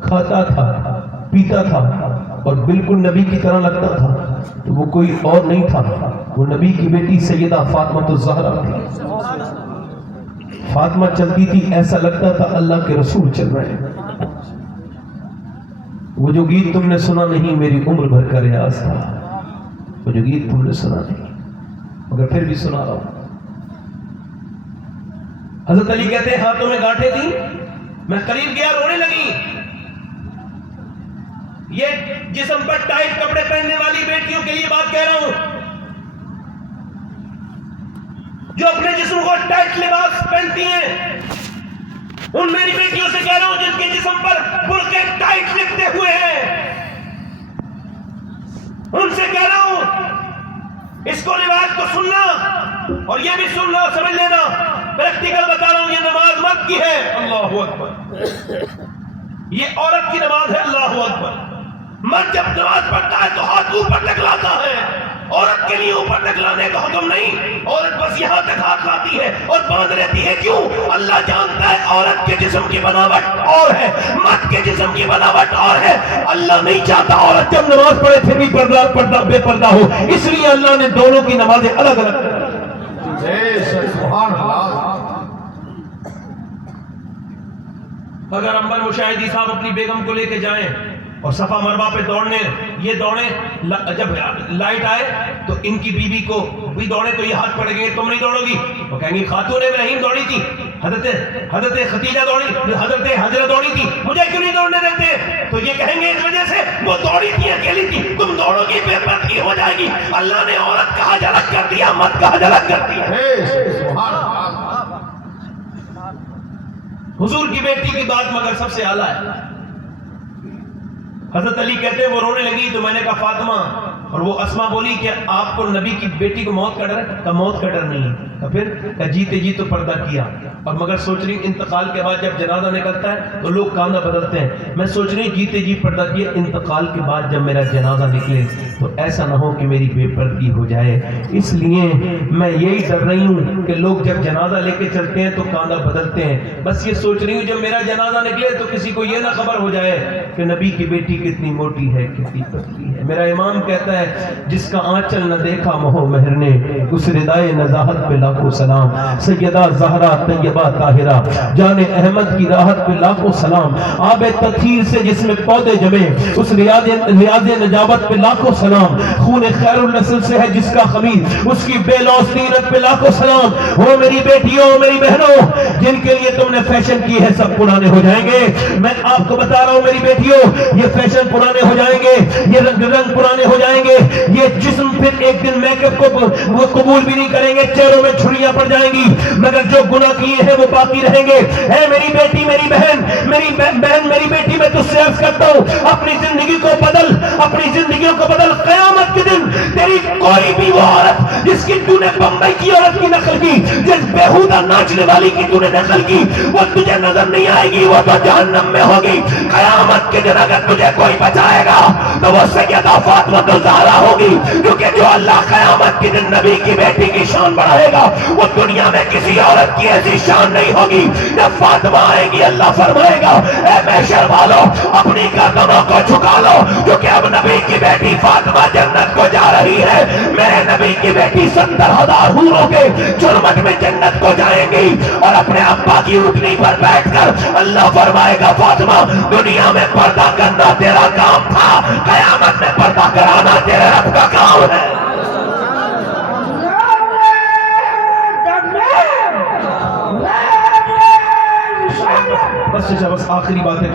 کھاتا تھا، پیتا تھا اور بالکل نبی کی طرح لگتا تھا، تو وہ کوئی اور نہیں تھا، وہ نبی کی بیٹی سیدہ فاطمہ الزہرا تھی۔ فاطمہ چلتی تھی ایسا لگتا تھا اللہ کے رسول چل رہے ہیں۔ وہ جو گیت تم نے سنا نہیں میری عمر بھر کا ریاض تھا، وہ جو گیت تم نے سنا نہیں مگر پھر بھی سنا رہا ہوں۔ حضرت علی کہتے ہیں ہاتھوں میں گانٹھیں تھیں، میں قریب گیا رونے لگی۔ یہ جسم پر ٹائٹ کپڑے پہننے والی بیٹیوں کے لیے بات کہہ رہا ہوں، جو اپنے جسم کو ٹائٹ لباس پہنتی ہیں، ان میری بیٹیوں سے کہہ رہا ہوں جن کے جسم پر برقعے ٹائٹ لپٹے ہوئے ہیں، ان سے کہہ رہا ہوں اس کو روایت کو سننا اور یہ بھی سننا اور سمجھ لینا، پریکٹیکل بتا رہا ہوں، یہ نماز مرد کی ہے، اللہ اکبر، یہ عورت کی نماز ہے، اللہ اکبر۔ مرد جب نماز پڑھتا ہے تو ہاتھ اوپر تک لاتا ہے، عورت کے لیے اوپر تک لانے کا حکم نہیں، عورت بس یہاں تک ہاتھ لاتی ہے اور باندھ لیتی ہے۔ کیوں؟ اللہ جانتا ہے عورت کے جسم کی بناوٹ اور ہے، مرد کے جسم کی بناوٹ اور ہے۔ اللہ نہیں چاہتا عورت جب نماز پڑھے پھر بھی پردہ بے پردہ ہو، اس لیے اللہ نے دونوں کی نمازیں الگ الگ سبحان اللہ۔ اگر امبر مشاہدی صاحب اپنی بیگم کو لے کے جائیں اور صفا مروا پہ دوڑنے، یہ دوڑیں، جب لائٹ آئے تو ان کی بیوی کو بھی دوڑے تو یہ ہاتھ پڑے گے تم نہیں دوڑو گی، وہ کہیں گی خاتون ابراہیم دوڑی تھی، حضرت ختیجہ دوڑی، حضرت حجرہ دوڑی تھی، مجھے کیوں نہیں دوڑنے دیتے؟ تو یہ کہیں گے اس وجہ سے وہ دوڑی تھی، اکیلی تھی، تم دوڑو گی بے پردگی ہو جائے گی۔ اللہ نے عورت کا حج الگ کر دیا، مرد کا حج الگ کر دیا۔ سبحان اللہ۔ حضور کی بیٹی کی بات مگر سب سے اعلیٰ ہے۔ حضرت علی کہتے ہیں وہ رونے لگی تو میں نے کہا فاطمہ، اور وہ اسما بولی کہ آپ کو نبی کی بیٹی کو موت کا ڈر ہے؟ کہ موت کا ڈر نہیں ہے، پھر کہ جیتے جی تو پردہ کیا، اور مگر سوچ رہی انتقال کے بعد جب جنازہ نکلتا ہے تو لوگ کاندھا بدلتے ہیں، میں سوچ رہی جیتے جی پردہ کیا، انتقال کے بعد جب میرا جنازہ نکلے تو ایسا نہ ہو کہ میری بے پردگی ہو جائے، اس لیے میں یہی ڈر رہی ہوں کہ لوگ جب جنازہ لے کے چلتے ہیں تو کاندھا بدلتے ہیں، بس یہ سوچ رہی ہوں جب میرا جنازہ نکلے تو کسی کو یہ نہ خبر ہو جائے کہ نبی کی بیٹی کتنی موٹی ہے کتنی پتلی ہے۔ میرا امام کہتا ہے جس کا آنچل نہ دیکھا مہو مہر نے، اس ردائے نزاہت پہ لاکھوں سلام، سیدہ زہرا طیبہ طاہرہ جان احمد کی راحت پہ لاکھوں سلام، آب تطہیر سے جس میں پودے جمے اس ریاض نجابت پہ لاکھوں سلام، خون خیر النسل سے ہے جس کا خمیر اس کی بے لوث سیرت پہ لاکھوں سلام۔ ہو میری بیٹیوں میری بہنوں، جن کے لیے تم نے فیشن کی ہے سب پرانے ہو جائیں گے، میں آپ کو بتا رہا ہوں میری بیٹیوں، یہ فیشن پرانے ہو جائیں گے، یہ رنگ پرانے ہو جائیں گے، یہ جسم پھر ایک دن میک اپ کو وہ قبول بھی نہیں کریں گے، چہروں میں چھڑیاں پڑ جائیں گی، مگر جو گناہ کیے ہیں وہ باقی رہیں گے۔ اے میری بیٹی میری بہن میری بیٹی، میں تجھ سے عرض کرتا ہوں اپنی زندگی کو بدل، اپنی زندگیوں کو بدل، قیامت کے دن تیری کوئی بھی وہ عورت جس کی تو نے بمبئی کی عورت کی نقل کی، جس بیہودہ ناچنے والی کی تو نے نقل کی، وہ تجھے نظر نہیں آئے گی، وہ تو جہنم میں ہوگی۔ قیامت کے دن اگر تجھے کوئی بچائے گا تو وہ سیدہ فاطمہ الزہرا ہوگی، کیونکہ جو اللہ قیامت کے دن نبی کی بیٹی کی شان بڑھائے گا وہ دنیا میں کسی عورت کی ایسی شان نہیں ہوگی۔ جب فاطمہ آئے گی اللہ فرمائے گا اے محشر والوں اپنی گردنوں کو جھکا لو، کیونکہ اب نبی کی بیٹی فاطمہ جنت کو جا رہی ہے، میرے نبی کی بیٹی 70,000 حوروں کے جرمٹ میں جنت کو جائیں گی، اور اپنے ابا کی اٹھنی پر بیٹھ کر اللہ فرمائے گا فاطمہ دنیا میں پردہ کرنا تیرا کام تھا، قیامت میں پردہ کرانا تیرے رب کا کام ہے۔ بس آخری بات ہے